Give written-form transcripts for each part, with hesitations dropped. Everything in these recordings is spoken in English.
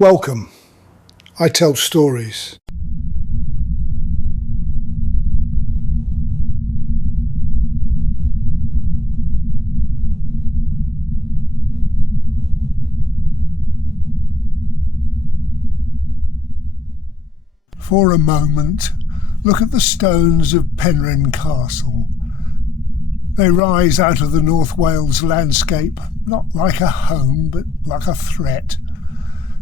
Welcome. I tell stories. For a moment, look at the stones of Penryn Castle. They rise out of the North Wales landscape, not like a home, but like a threat.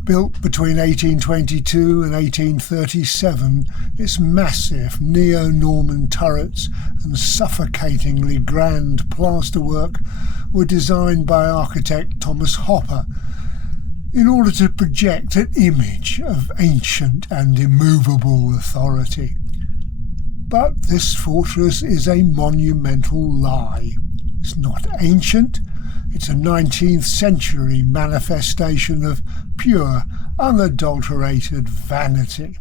Built between 1822 and 1837, its massive neo-Norman turrets and suffocatingly grand plasterwork were designed by architect Thomas Hopper in order to project an image of ancient and immovable authority. But this fortress is a monumental lie. It's not ancient. It's a 19th century manifestation of pure, unadulterated vanity,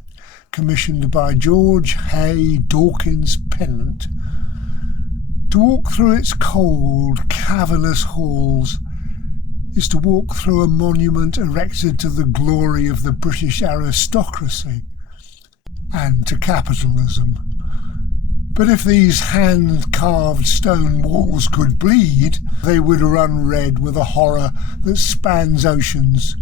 commissioned by George Hay Dawkins-Pennant. To walk through its cold, cavernous halls is to walk through a monument erected to the glory of the British aristocracy and to capitalism. But if these hand-carved stone walls could bleed, they would run red with a horror that spans oceans.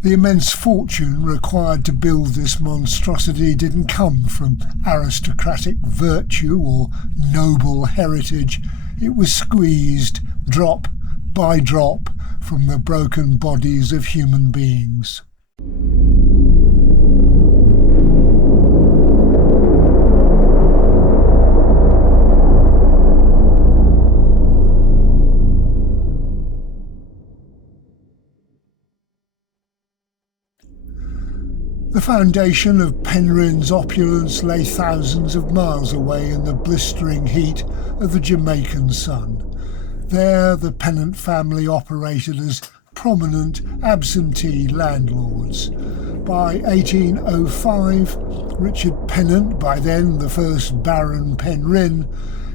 The immense fortune required to build this monstrosity didn't come from aristocratic virtue or noble heritage. It was squeezed, drop by drop, from the broken bodies of human beings. The foundation of Penryn's opulence lay thousands of miles away in the blistering heat of the Jamaican sun. There the Pennant family operated as prominent absentee landlords. By 1805, Richard Pennant, by then the first Baron Penryn,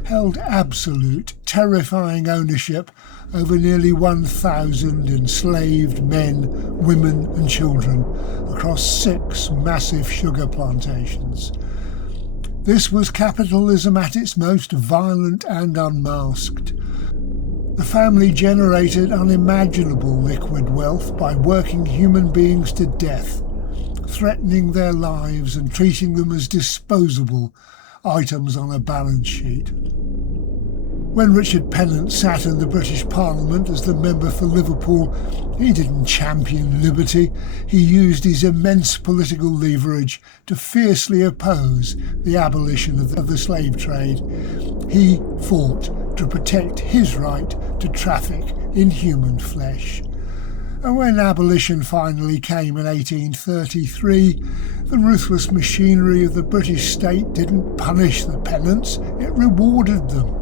held absolute, terrifying ownership over nearly 1,000 enslaved men, women and children across 6 massive sugar plantations. This was capitalism at its most violent and unmasked. The family generated unimaginable liquid wealth by working human beings to death, threatening their lives and treating them as disposable items on a balance sheet. When Richard Pennant sat in the British Parliament as the member for Liverpool, he didn't champion liberty. He used his immense political leverage to fiercely oppose the abolition of the slave trade. He fought to protect his right to traffic in human flesh. And when abolition finally came in 1833, the ruthless machinery of the British state didn't punish the Pennants, it rewarded them.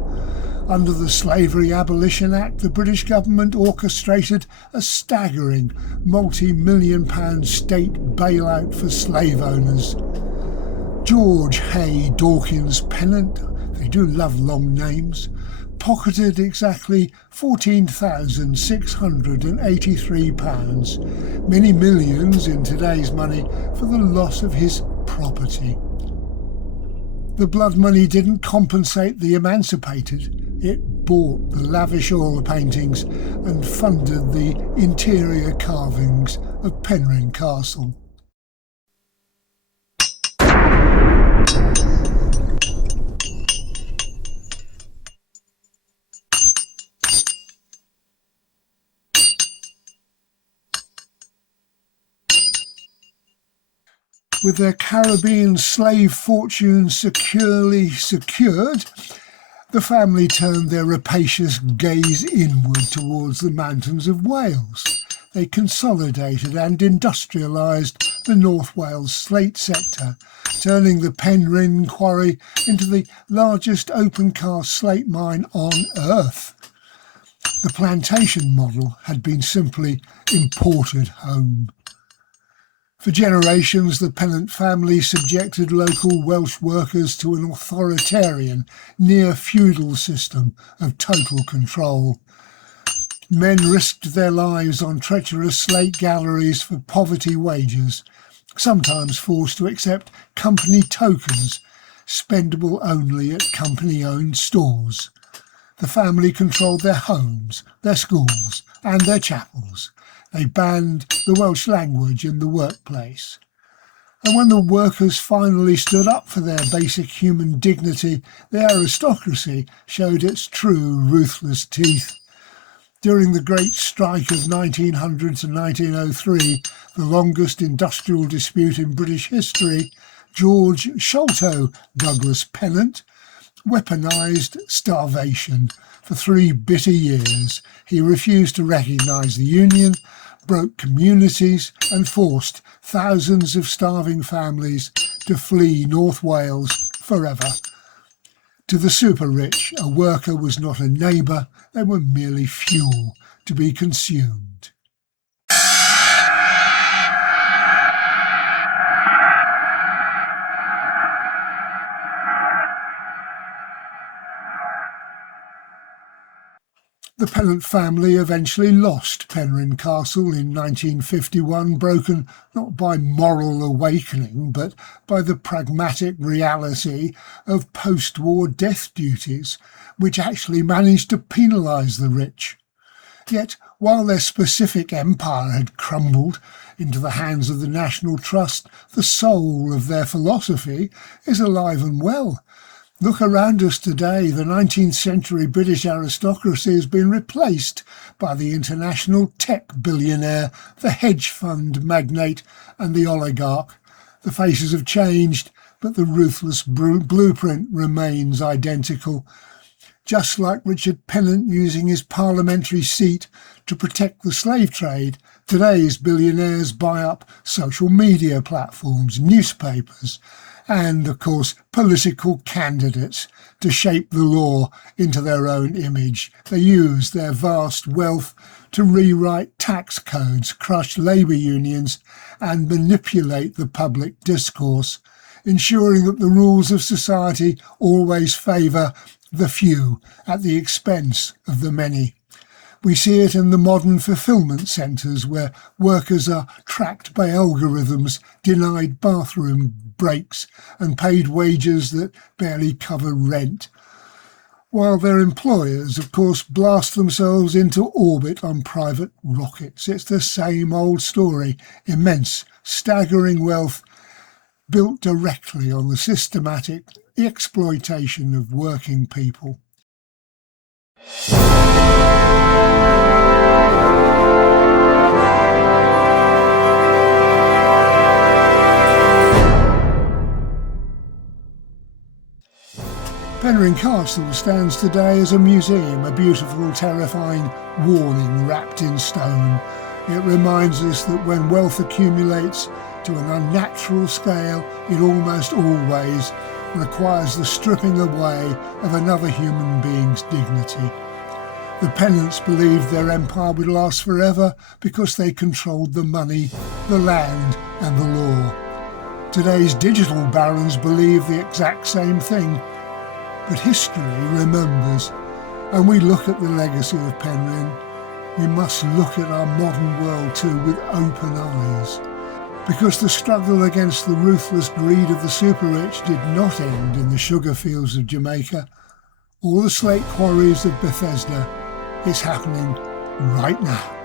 Under the Slavery Abolition Act, the British government orchestrated a staggering multi-million-pound state bailout for slave owners. George Hay Dawkins-Pennant, they do love long names, pocketed exactly £14,683, many millions in today's money, for the loss of his property. The blood money didn't compensate the emancipated. It bought the lavish oil paintings and funded the interior carvings of Penryn Castle. With their Caribbean slave fortunes securely secured, the family turned their rapacious gaze inward towards the mountains of Wales. They consolidated and industrialised the North Wales Slate sector, turning the Penryn quarry into the largest open-cast slate mine on Earth. The plantation model had been simply imported home. For generations, the Pennant family subjected local Welsh workers to an authoritarian, near-feudal system of total control. Men risked their lives on treacherous Slate galleries for poverty wages, sometimes forced to accept company tokens, spendable only at company-owned stores. The family controlled their homes, their schools and their chapels. They banned the Welsh language in the workplace. And when the workers finally stood up for their basic human dignity, the aristocracy showed its true ruthless teeth. During the Great Strike of 1900 to 1903, the longest industrial dispute in British history, George Hay Dawkins-Pennant weaponised starvation. For 3 bitter years, he refused to recognise the union, broke communities and forced thousands of starving families to flee North Wales forever. To the super-rich, a worker was not a neighbour, they were merely fuel to be consumed. The Pennant family eventually lost Penrhyn Castle in 1951, broken not by moral awakening, but by the pragmatic reality of post-war death duties, which actually managed to penalise the rich. Yet, while their specific empire had crumbled into the hands of the National Trust, the soul of their philosophy is alive and well. Look around us today, the 19th century British aristocracy has been replaced by the international tech billionaire, the hedge fund magnate and the oligarch. The faces have changed, but the ruthless blueprint remains identical. Just like Richard Pennant using his parliamentary seat to protect the slave trade, today's billionaires buy up social media platforms, newspapers, and, of course, political candidates to shape the law into their own image. They use their vast wealth to rewrite tax codes, crush labour unions, and manipulate the public discourse, ensuring that the rules of society always favour the few at the expense of the many. We see it in the modern fulfilment centres where workers are tracked by algorithms, denied bathroom breaks and paid wages that barely cover rent, while their employers, of course, blast themselves into orbit on private rockets. It's the same old story, immense, staggering wealth built directly on the systematic exploitation of working people. Penrhyn Castle stands today as a museum, a beautiful, terrifying warning wrapped in stone. It reminds us that when wealth accumulates to an unnatural scale, it almost always requires the stripping away of another human being's dignity. The Pennants believed their empire would last forever because they controlled the money, the land and the law. Today's digital barons believe the exact same thing. But history remembers, and we look at the legacy of Penrhyn. We must look at our modern world too with open eyes, because the struggle against the ruthless greed of the super-rich did not end in the sugar fields of Jamaica or the slate quarries of Bethesda. It's happening right now.